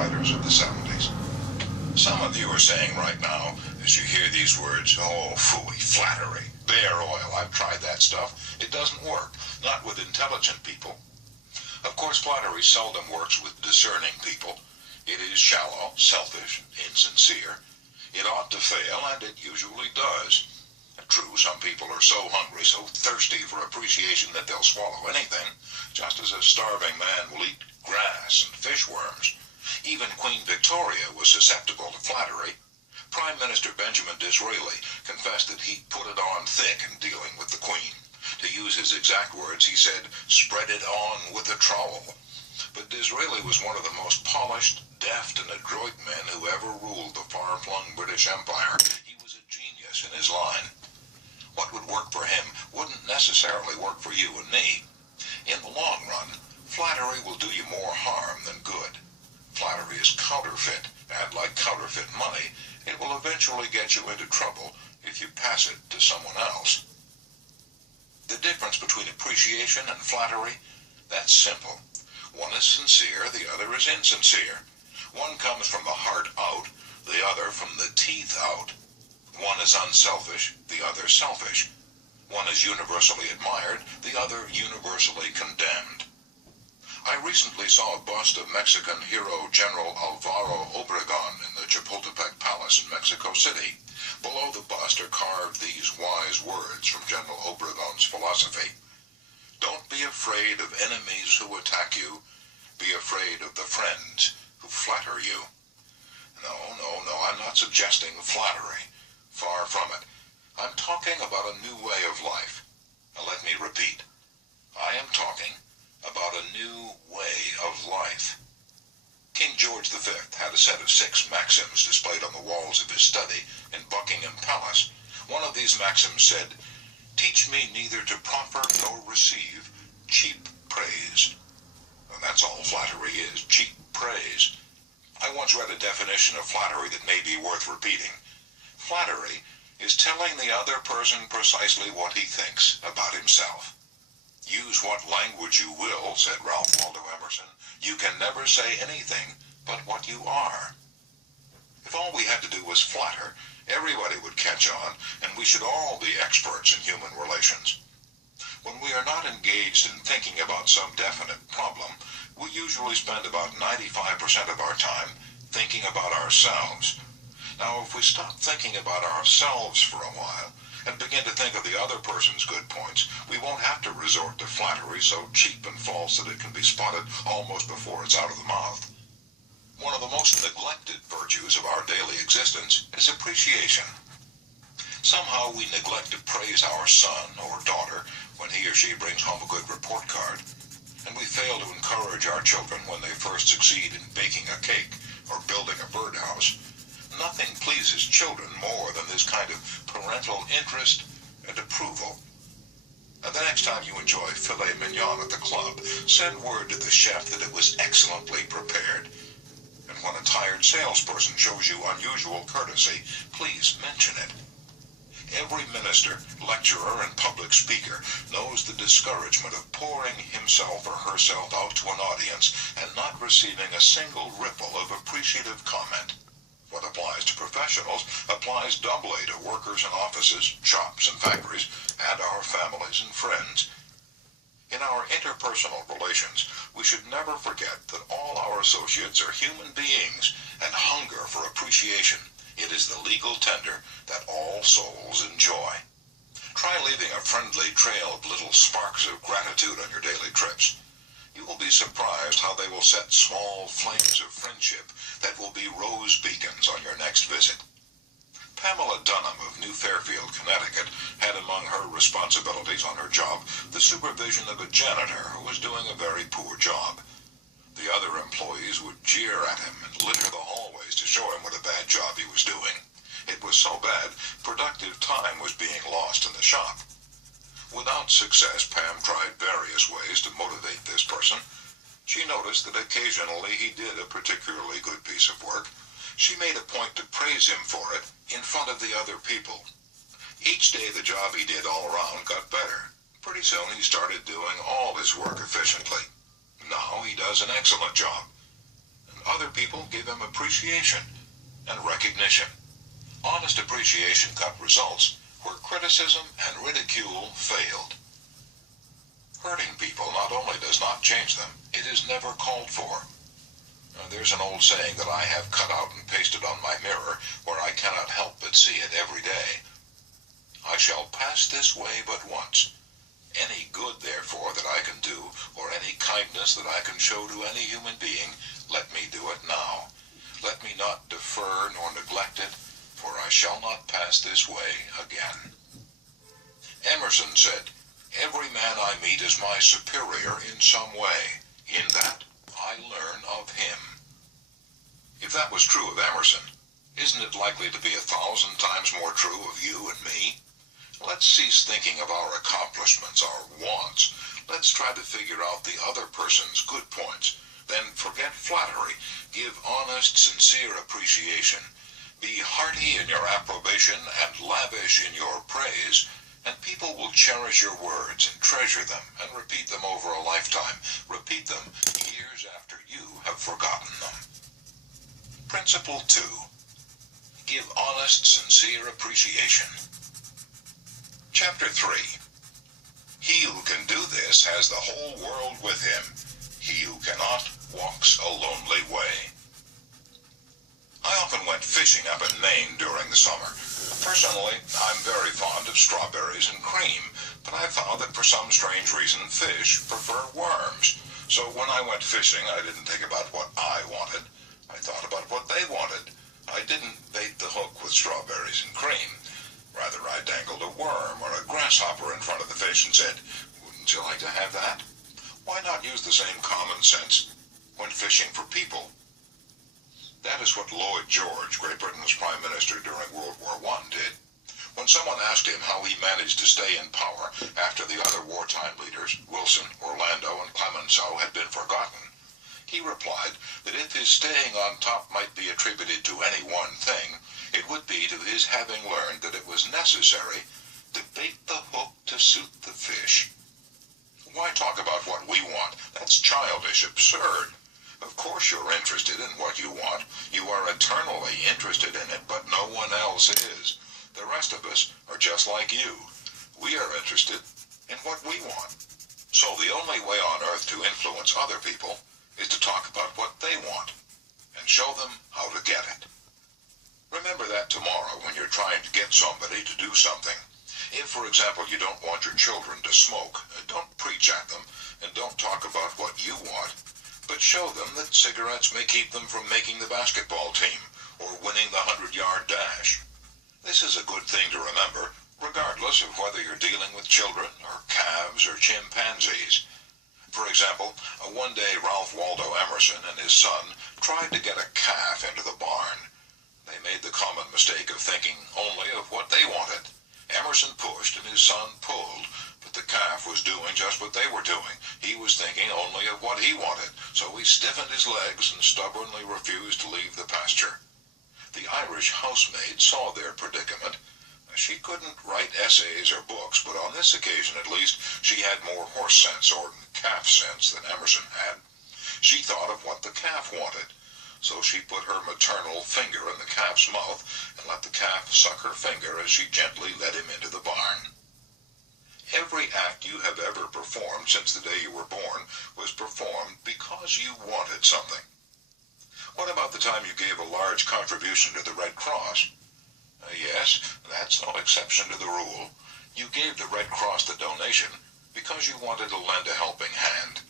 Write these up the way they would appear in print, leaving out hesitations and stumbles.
writers of the 70s. Some of you are saying right now, as you hear these words, oh, phooey, flattery, bear oil, I've tried that stuff. It doesn't work, not with intelligent people. Of course, flattery seldom works with discerning people. It is shallow, selfish, insincere. It ought to fail, and it usually does. True, some people are so hungry, so thirsty for appreciation that they'll swallow anything, just as a starving man will eat grass and fishworms. Even Queen Victoria was susceptible to flattery. Prime Minister Benjamin Disraeli confessed that he put it on thick in dealing with the Queen. To use his exact words, he said, "Spread it on with a trowel." But Disraeli was one of the most polished, deft, and adroit men who ever ruled the far-flung British Empire. He was a genius in his line. What would work for him wouldn't necessarily work for you and me. In the long run, flattery will do you more harm than good. Flattery is counterfeit, and like counterfeit money, it will eventually get you into trouble if you pass it to someone else. The difference between appreciation and flattery, that's simple. One is sincere, the other is insincere. One comes from the heart out, the other from the teeth out. One is unselfish, the other selfish. One is universally admired, the other universally condemned. I recently saw a bust of Mexican hero General Alvaro Obregón in the Chapultepec Palace in Mexico City. Below the bust are carved these wise words from General Obregón's philosophy. Don't be afraid of enemies who attack you. Be afraid of the friends who flatter you. No, I'm not suggesting flattery. Far from it. I'm talking about a new way of life. Now let me repeat. I am talking about a new way of life. King George V had a set of 6 maxims displayed on the walls of his study in Buckingham Palace. One of these maxims said, "Teach me neither to proffer nor receive cheap praise." And that's all flattery is, cheap praise. I once read a definition of flattery that may be worth repeating. Flattery is telling the other person precisely what he thinks about himself. Use what language you will, said Ralph Waldo Emerson, you can never say anything but what you are. If all we had to do was flatter, everybody would catch on, and we should all be experts in human relations. When we are not engaged in thinking about some definite problem, we usually spend about 95% of our time thinking about ourselves. Now, if we stop thinking about ourselves for a while and begin to think of the other person's good points, we won't have to resort to flattery so cheap and false that it can be spotted almost before it's out of the mouth. One of the most neglected virtues of our daily existence is appreciation. Somehow we neglect to praise our son or daughter when he or she brings home a good report card, and we fail to encourage our children when they first succeed in baking a cake or building a birdhouse. Nothing pleases children more than this kind of parental interest and approval. And the next time you enjoy filet mignon at the club, send word to the chef that it was excellently prepared. And when a tired salesperson shows you unusual courtesy, please mention it. Every minister, lecturer, and public speaker knows the discouragement of pouring himself or herself out to an audience and not receiving a single ripple of appreciative comment. What applies to professionals applies doubly to workers in offices, shops, and factories, and our families and friends. In our interpersonal relations, we should never forget that all our associates are human beings and hunger for appreciation. It is the legal tender that all souls enjoy. Try leaving a friendly trail of little sparks of gratitude on your daily trips. You will be surprised how they will set small flames of friendship that will be rose beacons on your next visit. Pamela Dunham of New Fairfield, Connecticut, had among her responsibilities on her job the supervision of a janitor who was doing a very poor job. The other employees would jeer at him and litter the hallways to show him what a bad job he was doing. It was so bad, productive time was being lost in the shop. Without success, Pam tried various ways to motivate this person. She noticed that occasionally he did a particularly good piece of work. She made a point to praise him for it in front of the other people. Each day the job he did all around got better. Pretty soon he started doing all his work efficiently. Now he does an excellent job. Other people gave him appreciation and recognition. Honest appreciation got results where criticism and ridicule failed. Hurting people not only does not change them, it is never called for. There's an old saying that I have cut out and pasted on my mirror where I cannot help but see it every day. I shall pass this way but once. Any good, therefore, that I can do, or any kindness that I can show to any human being, let me do it now. Let me not defer nor neglect it, for I shall not pass this way again. Emerson said, "Every man I meet is my superior in some way. In that, I learn of him." If that was true of Emerson, isn't it likely to be 1,000 times more true of you and me? Let's cease thinking of our accomplishments, our wants. Let's try to figure out the other person's good points. Then forget flattery. Give honest, sincere appreciation. Be hearty in your approbation and lavish in your praise, and people will cherish your words and treasure them and repeat them over a lifetime. Repeat them years after you have forgotten them. Principle 2. Give honest, sincere appreciation. Chapter 3. He who can do this has the whole world with him. He who cannot walks a lonely way. I often went fishing up in Maine during the summer. Personally, I'm very fond of strawberries and cream, but I found that for some strange reason fish prefer worms. So when I went fishing, I didn't think about what I wanted. I thought about what they wanted. I didn't bait the hook with strawberries and cream. Rather, I dangled a worm or a grasshopper in front of the fish and said, "Wouldn't you like to have that?" Why not use the same common sense when fishing for people? That is what Lloyd George, Great Britain's Prime Minister during World War I, did. When someone asked him how he managed to stay in power after the other wartime leaders, Wilson, Orlando, and Clemenceau, had been forgotten, he replied that if his staying on top might be attributed to any one thing, it would be to his having learned that it was necessary to bait the hook to suit the fish. Why talk about what we want? That's childish, absurd. Of course you're interested in what you want. You are eternally interested in it, but no one else is. The rest of us are just like you. We are interested in what we want. So the only way on earth to influence other people is to talk about what they want and show them how to get it. Remember that tomorrow when you're trying to get somebody to do something. If, for example, you don't want your children to smoke, don't preach at them and don't talk about what you want, but show them that cigarettes may keep them from making the basketball team or winning the 100-yard dash. This is a good thing to remember, regardless of whether you're dealing with children or calves or chimpanzees. For example, one day Ralph Waldo Emerson and his son tried to get a calf into the barn. They made the common mistake of thinking only of what they wanted. Emerson pushed and his son pulled, but the calf was doing just what they were doing. He was thinking only of what he wanted, so he stiffened his legs and stubbornly refused to leave the pasture. The Irish housemaid saw their predicament. She couldn't write essays or books, but on this occasion at least she had more horse sense or calf sense than Emerson had. She thought of what the calf wanted. So she put her maternal finger in the calf's mouth and let the calf suck her finger as she gently led him into the barn. Every act you have ever performed since the day you were born was performed because you wanted something. What about the time you gave a large contribution to the Red Cross? Yes, that's no exception to the rule. You gave the Red Cross the donation because you wanted to lend a helping hand.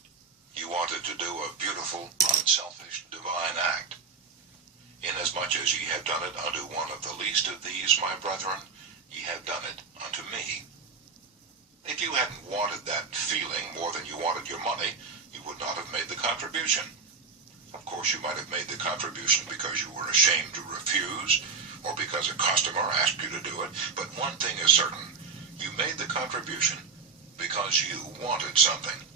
You wanted to do a beautiful, unselfish, divine act. Inasmuch as ye have done it unto one of the least of these, my brethren, ye have done it unto me. If you hadn't wanted that feeling more than you wanted your money, you would not have made the contribution. Of course, you might have made the contribution because you were ashamed to refuse, or because a customer asked you to do it, but one thing is certain, you made the contribution because you wanted something.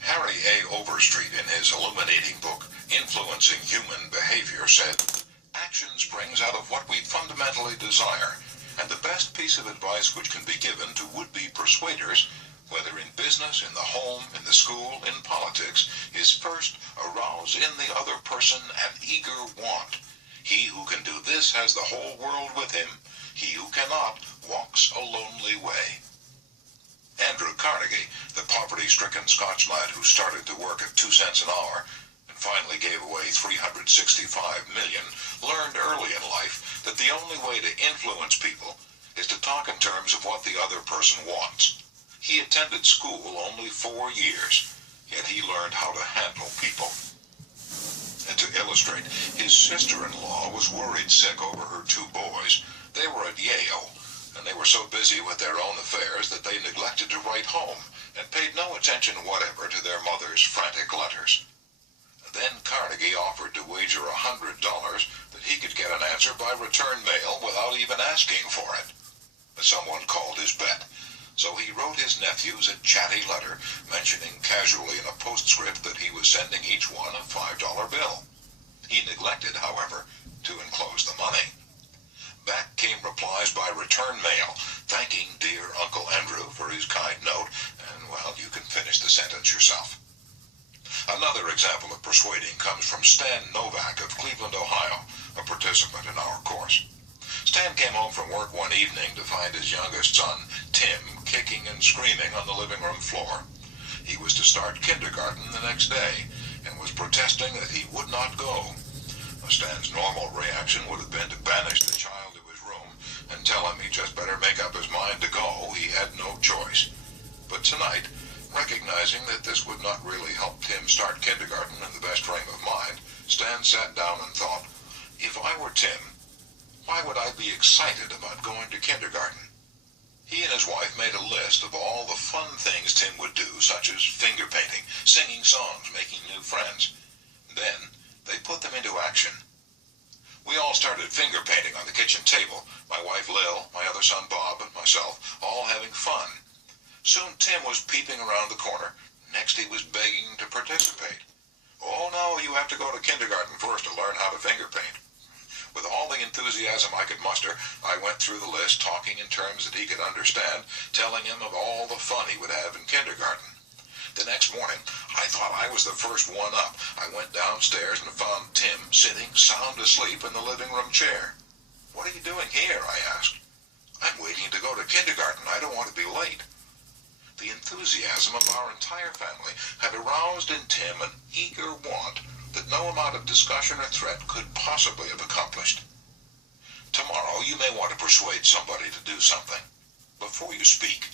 Harry A. Overstreet, in his illuminating book, Influencing Human Behavior, said, "Action springs out of what we fundamentally desire, and the best piece of advice which can be given to would-be persuaders whether in business, in the home, in the school, in politics, is first arouse in the other person an eager want. He who can do this has the whole world with him. He who cannot walks a lonely way. Andrew Carnegie, the poverty-stricken Scotch lad who started to work at 2 cents an hour and finally gave away $365 million, learned early in life that the only way to influence people is to talk in terms of what the other person wants. He attended school only 4 years, yet he learned how to handle people. And to illustrate, his sister-in-law was worried sick over her 2 boys. They were at Yale, and they were so busy with their own affairs that they neglected to write home and paid no attention whatever to their mother's frantic letters. Then Carnegie offered to wager $100 that he could get an answer by return mail without even asking for it. Someone called his bet, so he wrote his nephews a chatty letter mentioning casually in a postscript that he was sending each one a $5 bill. He neglected, however, to enclose the money. Back came replies by return mail, thanking dear Uncle Andrew for his kind note, and, well, you can finish the sentence yourself. Another example of persuading comes from Stan Novak of Cleveland, Ohio, a participant in our course. Stan came home from work one evening to find his youngest son, Tim, kicking and screaming on the living room floor. He was to start kindergarten the next day, and was protesting that he would not go. Stan's normal reaction would have been to banish the child to his room and tell him he just better make up his mind to go. He had no choice. But tonight, recognizing that this would not really help Tim start kindergarten in the best frame of mind, Stan sat down and thought, if I were Tim, why would I be excited about going to kindergarten? He and his wife made a list of all the fun things Tim would do, such as finger painting, singing songs, making new friends. Then they put them into action. We all started finger painting on the kitchen table, my wife Lil, my other son Bob, and myself, all having fun. Soon Tim was peeping around the corner. Next he was begging to participate. Oh no, you have to go to kindergarten first to learn how to finger paint. With all the enthusiasm I could muster, I went through the list, talking in terms that he could understand, telling him of all the fun he would have in kindergarten. The next morning, I thought I was the first one up. I went downstairs and found Tim sitting sound asleep in the living room chair. What are you doing here? I asked. I'm waiting to go to kindergarten. I don't want to be late. The enthusiasm of our entire family had aroused in Tim an eager want that no amount of discussion or threat could possibly have accomplished. Tomorrow you may want to persuade somebody to do something. Before you speak,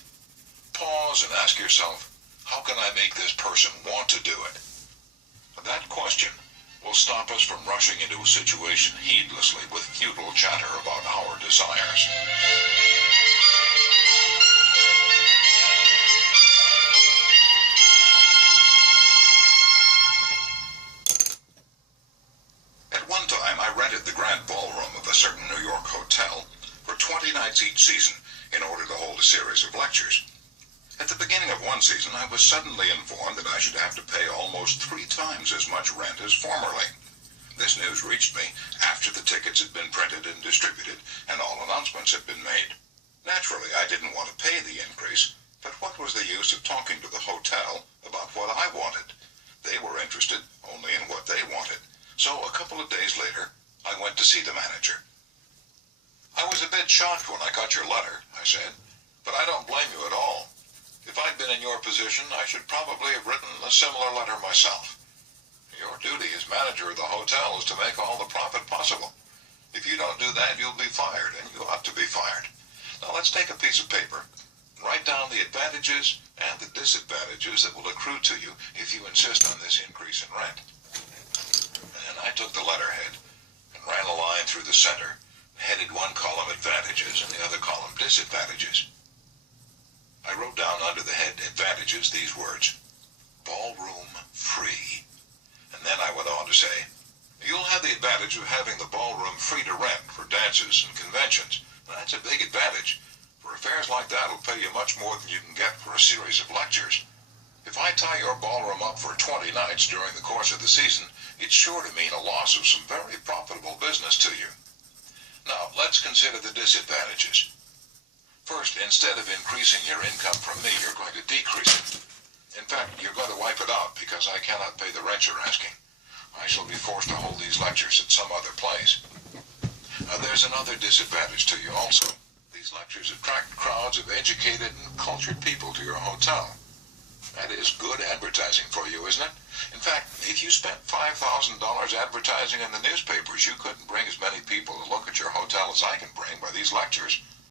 pause and ask yourself, how can I make this person want to do it? That question will stop us from rushing into a situation heedlessly with futile chatter about our desires. At one time, I rented the grand ballroom of a certain New York hotel for 20 nights each season in order to hold a series of lectures. At the beginning of one season, I was suddenly informed that I should have to pay almost 3 times as much rent as formerly. This news reached me after the tickets had been printed and distributed, and all announcements had been made. Naturally, I didn't want to pay the increase, but what was the use of talking to the hotel about what I wanted? They were interested only in what they wanted. So a couple of days later, I went to see the manager. I was a bit shocked when I got your letter, I said, but I don't blame you at all. If I'd been in your position, I should probably have written a similar letter myself. Your duty as manager of the hotel is to make all the profit possible. If you don't do that, you'll be fired, and you ought to be fired. Now let's take a piece of paper. Write down the advantages and the disadvantages that will accrue to you if you insist on this increase in rent. And I took the letterhead and ran a line through the center, headed one column advantages and the other column disadvantages. I wrote down under the head advantages these words, ballroom free. And then I went on to say, you'll have the advantage of having the ballroom free to rent for dances and conventions. That's a big advantage. For affairs like that will pay you much more than you can get for a series of lectures. If I tie your ballroom up for 20 nights during the course of the season, it's sure to mean a loss of some very profitable business to you. Now, let's consider the disadvantages. First, instead of increasing your income from me, you're going to decrease it. In fact, you're going to wipe it out because I cannot pay the rent you're asking. I shall be forced to hold these lectures at some other place. There's another disadvantage to you also. These lectures attract crowds of educated and cultured people to your hotel. That is good advertising for you, isn't it? In fact, if you spent $5,000 advertising in the newspapers, you couldn't bring as many people to look at your hotel as I can bring by these lectures.